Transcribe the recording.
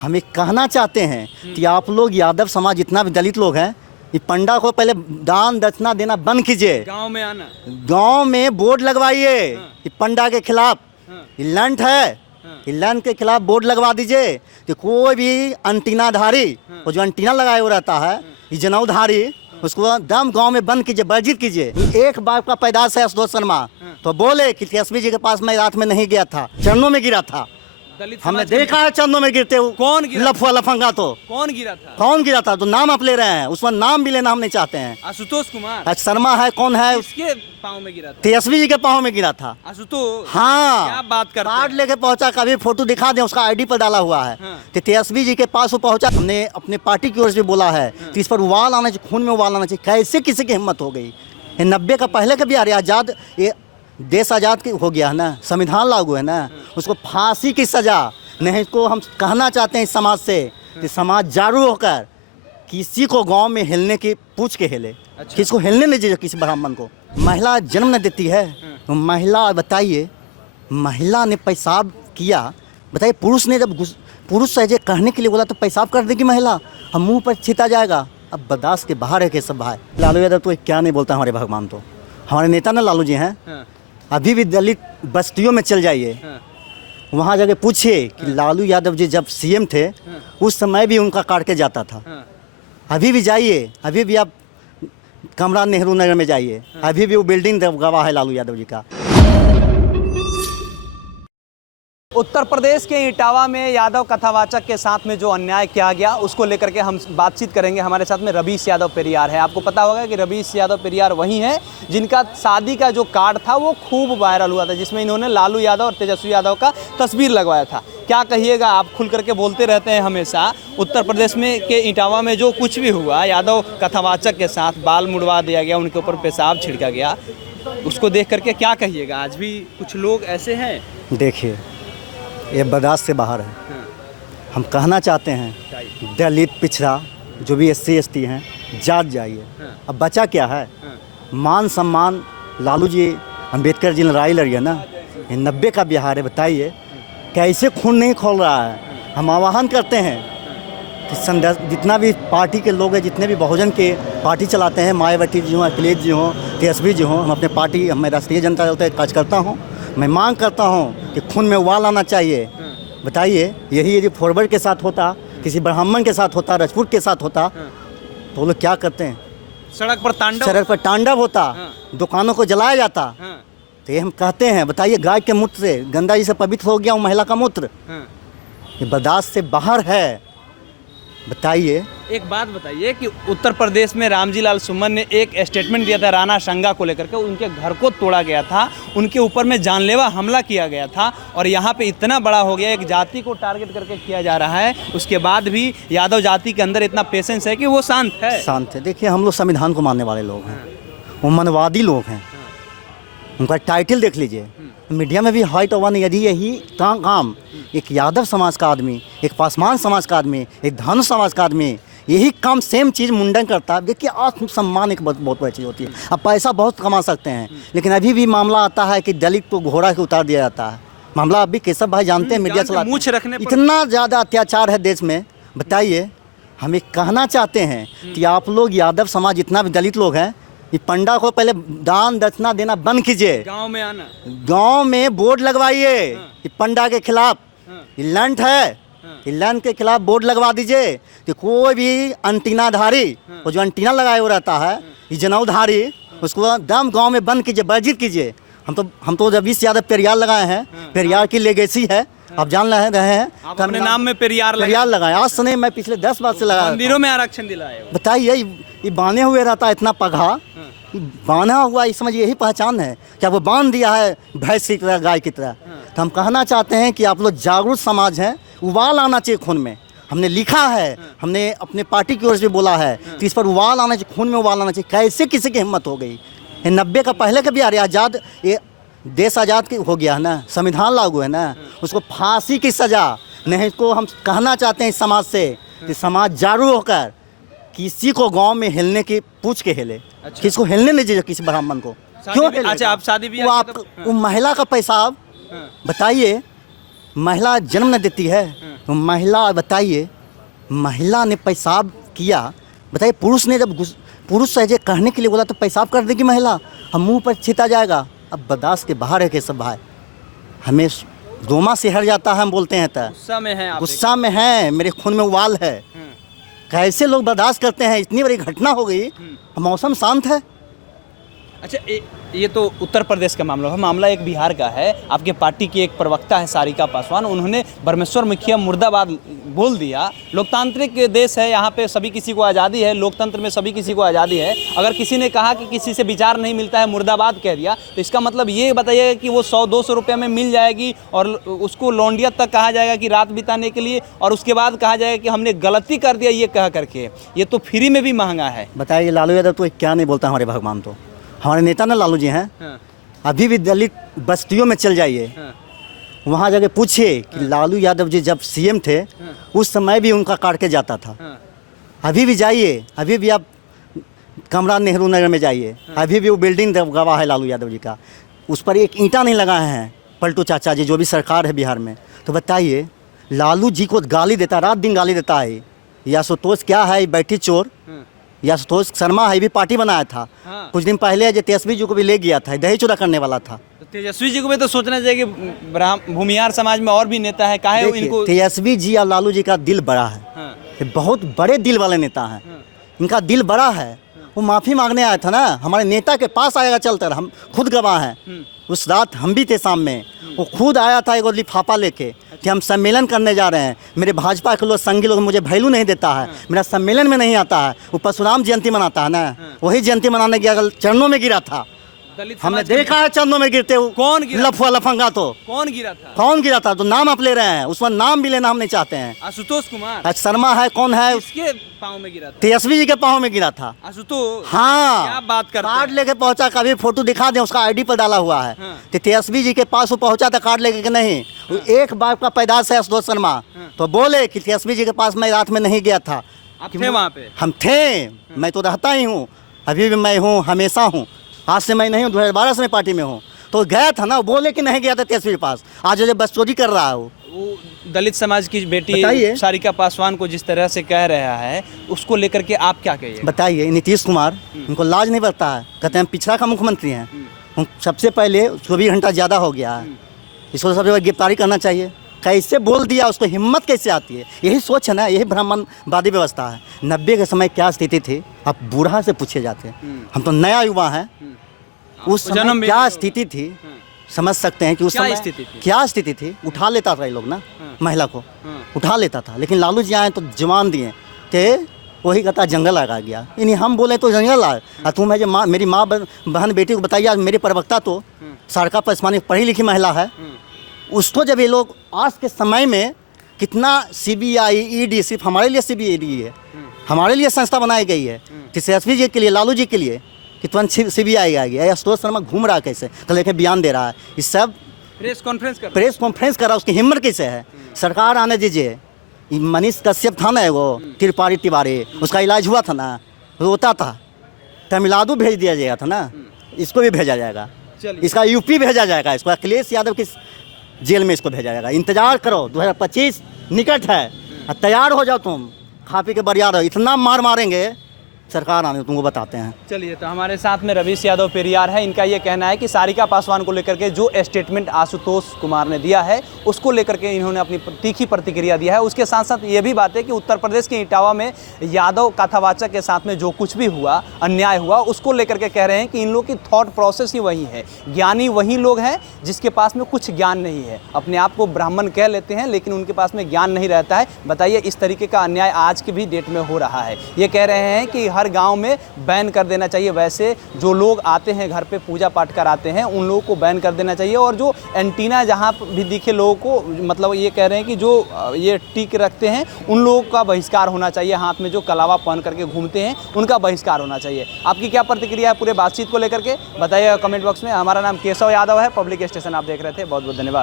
हम एक कहना चाहते हैं कि आप लोग यादव समाज जितना भी दलित लोग हैं, ये पंडा को पहले दान दक्षिणा देना बंद कीजिए। गांव में आना, गांव में बोर्ड लगवाइए कि पंडा के खिलाफ ये लंट है, ये लंट के खिलाफ बोर्ड लगवा दीजिए कि कोई भी अंटीनाधारी और जो अंटीना लगाए हुआ रहता है, ये जनेऊधारी, उसको दम गांव में बंद कीजिए, वर्जित कीजिए। एक बाप का पैदाश है आशुतोष शर्मा, तो बोले कि तेजस्वी जी के पास मैं रात में नहीं गया था, चरणों में गिरा था। दलित हमने समाज के देखा है चरणों में गिरते हुए। कौन गिरा? लफुआ लफंगा तो कौन गिरा था? कौन गिरा था? तो नाम आप ले रहे हैं, उसमें नाम भी लेना हम नहीं चाहते हैं। आशुतोष कुमार। आज शर्मा है, कौन है? किसके पाँव में गिरा था? तेजस्वी जी के पाँव में गिरा था। आशुतोष। हाँ, क्या बात करते कार्ड हैं? लेके पहुंचा, कभी फोटो दिखा दें, उसका आईडी पर डाला हुआ है। तो तेजस्वी जी के पास वो पहुंचा, हमने अपने पार्टी की ओर से बोला है कि इस पर उबाल आना चाहिए, खून में उबाल आना चाहिए। कैसे किसी की हिम्मत हो गई? ये 90 का पहले का भी आ रही आज़ाद, ये देश आज़ाद हो गया है ना, संविधान लागू है ना, उसको फांसी की सजा नहीं। इसको हम कहना चाहते हैं इस समाज से कि समाज जागरूक होकर किसी को गांव में हिलने की पूछ के हिले। अच्छा। किसको हिलने नहीं दीजिए, किसी ब्राह्मण को। महिला जन्म न देती है तो महिला, बताइए, महिला ने पेशाब किया, बताइए, पुरुष ने जब पुरुष सहजे कहने के लिए बोला तो पेशाब कर देगी महिला, हम मुंह पर छीटा जाएगा। अब बर्दाश्त के बाहर है कि सब भाई। लालू यादव तो क्या नहीं बोलता हमारे भगवान, तो हमारे नेता ना लालू जी हैं। अभी भी दलित बस्तियों में चल जाइए, वहाँ जाके पूछिए कि लालू यादव जी जब सीएम थे उस समय भी उनका काट के जाता था। अभी भी जाइए, अभी भी आप कमरा नेहरू नगर में जाइए, अभी भी वो बिल्डिंग गवाह है लालू यादव जी का। उत्तर प्रदेश के इटावा में यादव कथावाचक के साथ में जो अन्याय किया गया उसको लेकर के हम बातचीत करेंगे। हमारे साथ में रवीश यादव पेरियार है। आपको पता होगा कि रवीश यादव पेरियार वही हैं जिनका शादी का जो कार्ड था वो खूब वायरल हुआ था, जिसमें इन्होंने लालू यादव और तेजस्वी यादव का तस्वीर लगवाया था। क्या कहिएगा, आप खुल करके बोलते रहते हैं हमेशा। उत्तर प्रदेश में के इटावा में जो कुछ भी हुआ, यादव कथावाचक के साथ बाल मुड़वा दिया गया, उनके ऊपर पेशाब छिड़का गया, उसको देख करके क्या कहिएगा? आज भी कुछ लोग ऐसे हैं। देखिए, ये बर्दाश्त से बाहर है। हम कहना चाहते हैं दलित पिछड़ा जो भी SC ST हैं, जात जाइए। अब बचा क्या है? मान सम्मान। लालू जी अंबेडकर जी ने लड़ाई लड़ी है ना, ये 90 का बिहार है। बताइए कैसे खून नहीं खोल रहा है। हम आह्वान करते हैं कि जितना भी पार्टी के लोग हैं, जितने भी बहुजन के पार्टी चलाते हैं, मायावती जी हों, अखिलेश जी हों, तेजस्वी जी हों, हम अपने पार्टी, मैं राष्ट्रीय जनता दल का कार्यकर्ता हूँ, मैं मांग करता हूँ कि खून में उबाल आना चाहिए। बताइए, यही यदि फॉरवर्ड के साथ होता, किसी ब्राह्मण के साथ होता, राजपूत के साथ होता, तो वो लोग क्या करते हैं? सड़क पर तांडव होता, दुकानों को जलाया जाता। तो ये हम कहते हैं, बताइए, गाय के मूत्र से, गंगा जी से पवित्र हो गया वो महिला का मूत्र। ये बर्दाश्त से बाहर है। बताइए, एक बात बताइए कि उत्तर प्रदेश में रामजी लाल सुमन ने एक स्टेटमेंट दिया था राणा संगा को लेकर के, उनके घर को तोड़ा गया था, उनके ऊपर में जानलेवा हमला किया गया था, और यहाँ पे इतना बड़ा हो गया, एक जाति को टारगेट करके किया जा रहा है। उसके बाद भी यादव जाति के अंदर इतना पेशेंस है कि वो शांत है। देखिए, हम लोग संविधान को मानने वाले लोग हैं, वो मनवादी लोग हैं। उनका टाइटल देख लीजिए, मीडिया में भी हाइट ओवर नहीं। यदि यही काम एक यादव समाज का आदमी, एक पासवान समाज का आदमी, एक धानु समाज का आदमी यही काम सेम चीज़ मुंडन करता है। देखिए, आत्मसम्मान एक बहुत बड़ी चीज़ होती है। अब पैसा बहुत कमा सकते हैं, लेकिन अभी भी मामला आता है कि दलित को घोड़ा के उतार दिया जाता है। मामला अभी केशव भाई जानते हैं, मीडिया चलाते हैं। इतना ज़्यादा अत्याचार है देश में। बताइए, हम एक कहना चाहते हैं कि आप लोग यादव समाज जितना भी दलित लोग हैं, ये पंडा को पहले दान दक्षिणा देना बंद कीजिए। गांव में आना, गांव में बोर्ड लगवाइए कि पंडा के खिलाफ ये लंट है, ये लंट के खिलाफ बोर्ड लगवा दीजिए कि कोई भी अंटीनाधारी और जो अंटीना लगाए हुआ रहता है, ये जनेऊधारी, उसको दम गांव में बंद कीजिए, वर्जित कीजिए। हम तो रवीश यादव पेरियार लगाए हैं, पेरियार की लेगेसी है, आप जान रहे हैं। अपने नाम में पेरियार लगाए। आज से नहीं, मैं पिछले 10 बार से लगाया। मंदिरों में आरक्षण दिलाए। बताइए, ये बांधे हुए रहता है, इतना पगहा बांधा हुआ, इस समझ यही पहचान है क्या? वो बांध दिया है भैंस की तरह, गाय की तरह। तो हम कहना चाहते हैं कि आप लोग जागरूक समाज हैं, उबाल आना चाहिए खून में। हमने लिखा है, हमने अपने पार्टी की ओर से बोला है कि इस पर उबाल आना चाहिए, खून में उबाल आना चाहिए। कैसे किसी की हिम्मत हो गई? ये 90 का पहले का भी आ रही आज़ाद, ये देश आज़ाद हो गया है ना, संविधान लागू है ना, उसको फांसी की सजा नहीं। इसको हम कहना चाहते हैं इस समाज से कि समाज जागरूक होकर किसी को गांव में हिलने की पूछ के हिले। अच्छा। किसको हिलने नहीं दीजिए, किसी ब्राह्मण को। क्यों? अच्छा, आप शादी भी वो महिला का पेशाब, बताइए, महिला जन्म न देती है तो महिला बताइए, महिला ने पेशाब किया, बताइए पुरुष ने जब पुरुष सहजे कहने के लिए बोला तो पेशाब कर देगी महिला, हम मुंह पर छीटा जाएगा। अब बर्दाश्त के बाहर है केशव भाई, हमें दोमा से हर जाता है, हम बोलते हैं तो गुस्सा में है आप? गुस्सा में है, मेरे खून में उबाल है। कैसे लोग बर्दाश्त करते हैं? इतनी बड़ी घटना हो गई, मौसम शांत है। अच्छा, ये तो उत्तर प्रदेश का मामला है, मामला एक बिहार का है। आपके पार्टी की एक प्रवक्ता है सारिका पासवान, उन्होंने परमेश्वर मुखिया मुर्दाबाद बोल दिया। लोकतांत्रिक देश है, यहाँ पे सभी किसी को आज़ादी है, लोकतंत्र में सभी किसी को आज़ादी है। अगर किसी ने कहा कि किसी से विचार नहीं मिलता है, मुर्दाबाद कह दिया, तो इसका मतलब ये बताइए कि वो 100-200 रुपये में मिल जाएगी और उसको लौंडिया तक कहा जाएगा कि रात बिताने के लिए, और उसके बाद कहा जाएगा कि हमने गलती कर दिया ये कह करके। ये तो फ्री में भी महंगा है। बताइए लालू यादव तो क्या नहीं बोलता हमारे भगवान, तो हमारे नेता ना लालू जी हैं। हाँ। अभी भी दलित बस्तियों में चल जाइए, हाँ। वहाँ जाके पूछिए कि लालू यादव जी जब सीएम थे उस समय भी उनका काट के जाता था। अभी भी जाइए, अभी भी आप कमरा नेहरू नगर में जाइए, अभी भी वो बिल्डिंग गवाह है लालू यादव जी का, उस पर एक ईंटा नहीं लगाए हैं पलटू चाचा जी, जो भी सरकार है बिहार में। तो बताइए, लालू जी को गाली देता, रात दिन गाली देता है। या आशुतोष क्या है, बैठी चोर, या आशुतोष शर्मा है, भी पार्टी बनाया था। हाँ। कुछ दिन पहले जो तेजस्वी जी को भी ले गया था, दही चूड़ा करने वाला था। तो तेजस्वी जी को भी तो सोचना चाहिए कि भूमिहार समाज में और भी नेता है, काहे इनको। तेजस्वी जी और लालू जी का दिल बड़ा है। हाँ। ये बहुत बड़े दिल वाले नेता हैं। इनका दिल बड़ा है। वो माफ़ी मांगने आया था ना, हमारे नेता के पास आएगा चलकर, हम खुद गवाह हैं। उस रात हम भी थे सामने, वो खुद आया था एक लिफाफा लेके कि हम सम्मेलन करने जा रहे हैं। मेरे भाजपा के लोग, संगी लोग मुझे वैल्यू नहीं देता है, मेरा सम्मेलन में नहीं आता है। वो परशुराम जयंती मनाता है ना, वही जयंती मनाने गया, चरणों में गिरा था। हमने देखा है चरणों में गिरते हुए। कौन गिरा? लफुआ लफंगा। तो कौन गिरा था? कौन गिरा था? तो नाम आप ले रहे हैं, उसमें नाम भी लेना हम नहीं चाहते हैं। आशुतोष कुमार। आज शर्मा है, कौन है? उसके पाँव में गिरा था। तेजस्वी जी के पाँव में गिरा था। आशुतोष। हाँ, क्या बात करते हैं? कार्ड लेके पहुंचा, कभी फोटो दिखा दें, उसका आईडी पर डाला हुआ है। तो तेजस्वी जी के पास वो पहुंचा था कार्ड लेके कि नहीं, वो एक बाप का पैदाश है आशुतोष शर्मा। तो बोले कि तेजस्वी जी के पास मैं रात में नहीं गया था। आप थे वहाँ पे? हम थे, मैं तो रहता ही हूँ, अभी भी मैं हूँ, हमेशा हूँ। आज से मैं नहीं हूँ, 2012 से मैं पार्टी में हूँ। तो गया था ना, बोले कि नहीं गया था तेजस्वी के पास। आज जो बस चोरी कर रहा है वो दलित समाज की बेटी सारिका पासवान को जिस तरह से कह रहा है, उसको लेकर के आप क्या कहिए? बताइए, नीतीश कुमार, उनको लाज नहीं बरता है, कहते हैं पिछड़ा का मुख्यमंत्री हैं। सबसे पहले 24 घंटा ज़्यादा हो गया है, इसको सबसे पहले गिरफ्तारी करना चाहिए। कैसे बोल दिया, उसको हिम्मत कैसे आती है? यही सोच है ना, यही ब्राह्मणवादी व्यवस्था है। 90 के समय क्या स्थिति थी, आप बूढ़ा से पूछे जाते हैं। हम तो नया युवा हैं, उस समय क्या स्थिति थी समझ सकते हैं कि उस समय क्या स्थिति थी। उठा लेता था ये लोग ना, महिला को उठा लेता था। लेकिन लालू जी आए तो जवान दिए थे, वही कहता जंगल लगा गया। यानी हम बोले तो जंगल आए, और तुम है जो माँ, मेरी माँ बहन बेटी को बताइए। आज मेरी प्रवक्ता तो सारिका पासवान पढ़ी लिखी महिला है, उसको जब ये लोग आज के समय में कितना CBI ED, सिर्फ हमारे लिए CBI ED है, हमारे लिए संस्था बनाई गई है, तेजस्वी जी के लिए, लालू जी के लिए, कि तुरंत CBI आ गया। आशुतोष शर्मा घूम रहा है कैसे, तो लेके बयान दे रहा है। इस सब प्रेस कॉन्फ्रेंस कर रहा है, उसकी हिम्मत कैसे है? सरकार आने दीजिए। मनीष कश्यप था ना, वो तिवारी, उसका इलाज हुआ था ना, रोता था, तमिलनाडु भेज दिया जाएगा था ना, इसको भी भेजा जाएगा, इसका UP भेजा जाएगा, इसको अखिलेश यादव की जेल में इसको भेजा जाएगा। इंतजार करो, 2025 निकट है, तैयार हो जाओ तुम, खा पी के बढ़िया रहो। इतना मार मारेंगे सरकार आने, तुमको बताते हैं। चलिए, तो हमारे साथ में रवीश यादव पेरियार है। इनका ये कहना है कि सारिका पासवान को लेकर के जो स्टेटमेंट आशुतोष कुमार ने दिया है, उसको लेकर के इन्होंने अपनी तीखी प्रतिक्रिया दिया है। उसके साथ साथ ये भी बात है कि उत्तर प्रदेश के इटावा में यादव कथावाचक के साथ में जो कुछ भी हुआ, अन्याय हुआ, उसको लेकर के कह रहे हैं कि इन लोग की थॉट प्रोसेस ही वही है। ज्ञानी वही लोग हैं जिसके पास में कुछ ज्ञान नहीं है, अपने आप को ब्राह्मण कह लेते हैं लेकिन उनके पास में ज्ञान नहीं रहता है। बताइए, इस तरीके का अन्याय आज की भी डेट में हो रहा है। ये कह रहे हैं कि हर गांव में बैन कर देना चाहिए। वैसे जो लोग आते हैं घर पे पूजा पाठ कराते हैं, उन लोगों को बैन कर देना चाहिए। और जो एंटीना जहां भी दिखे लोगों को, मतलब ये कह रहे हैं कि जो ये टिक रखते हैं, उन लोगों का बहिष्कार होना चाहिए। हाथ में जो कलावा पहन करके घूमते हैं, उनका बहिष्कार होना चाहिए। आपकी क्या प्रतिक्रिया है पूरे बातचीत को लेकर के? बताइएगा कमेंट बॉक्स में। हमारा नाम केशव यादव है, पब्लिक स्टेशन आप देख रहे थे। बहुत बहुत धन्यवाद।